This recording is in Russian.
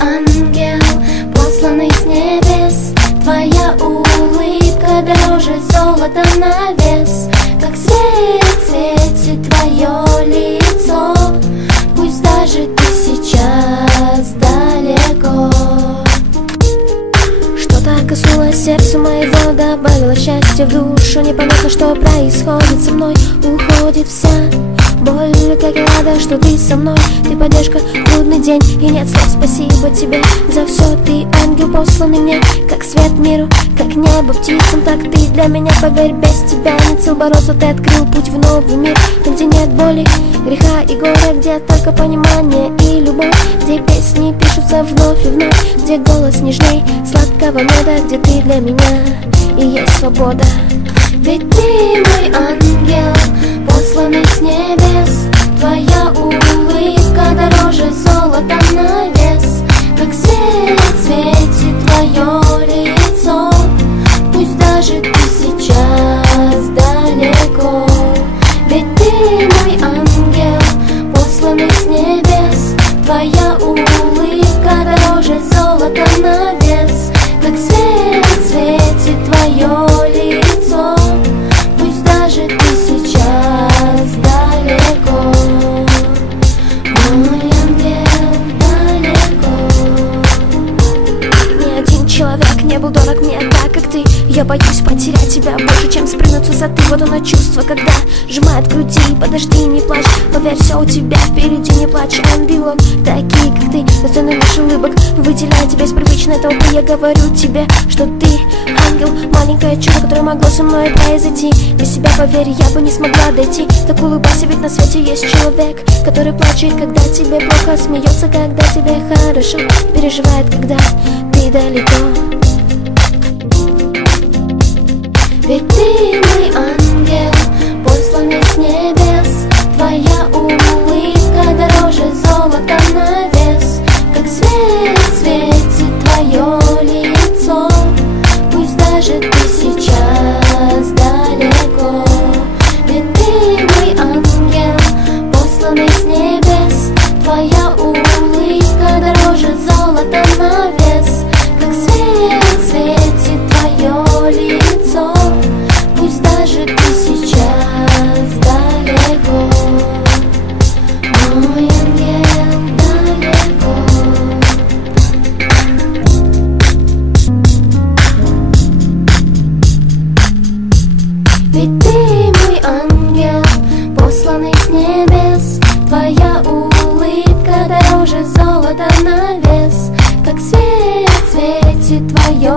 ангел, посланный с небес. Твоя улыбка дороже золота на вес. Как свет светит твое лицо, пусть даже ты сейчас далеко. Что-то коснулось сердцу моего, добавило счастье в душу. Непонятно, что происходит со мной, уходит вся боль. Как я рада, что ты со мной. Ты поддержка в трудный день, и нет слов. Спасибо тебе за все. Ты ангел, посланный мне, как свет миру, как небо птицам. Так ты для меня, поверь, без тебя нет сил бороться. Ты открыл путь в новый мир, там, где нет боли, греха и горя, где только понимание и любовь, где песни пишутся вновь и вновь, где голос нежней сладкого меда, где ты для меня и есть свобода. Ведь ты мой ангел, посланный с небес. Твоя улыбка дороже золота на вес. Как свет светит твое лицо, пусть даже ты сейчас далеко. Ведь ты мой ангел, посланный с небес. Твоя улыбка дороже золота на вес. Как свет светит твое лицо, пусть даже ты сейчас далеко. Мой ангел далеко. Ни один человек не был дорог мне так, как ты. Я боюсь потерять тебя больше, чем спрыгнуть с высоты. Вот оно чувство, когда сжимает в груди. Подожди, не плачь, поверь, все у тебя впереди. Не плачь, ангелок, такие как ты, достойны наших улыбок. Выделяя тебя из привычной толпы, я говорю тебе, что ты ангел, маленькое чудо, которое могло со мной произойти. Без себя, поверь, я бы не смогла дойти. Так улыбайся, ведь на свете есть человек, который плачет, когда тебе плохо, смеется, когда тебе хорошо, переживает, когда ты далеко. Ведь ты мой ангел, посланный с небес. Твоя улыбка дороже золота на вес. Как свет светит твое лицо, пусть даже ты сейчас далеко. Ведь ты мой ангел, посланный с небес. Твоя улыбка дороже золота на вес. Как свет светит твое лицо, пусть даже ты сейчас далеко. Мой ангел далеко. Ведь ты мой ангел, посланный с небес. Твоя улыбка дороже золота на вес. Как свет светит твое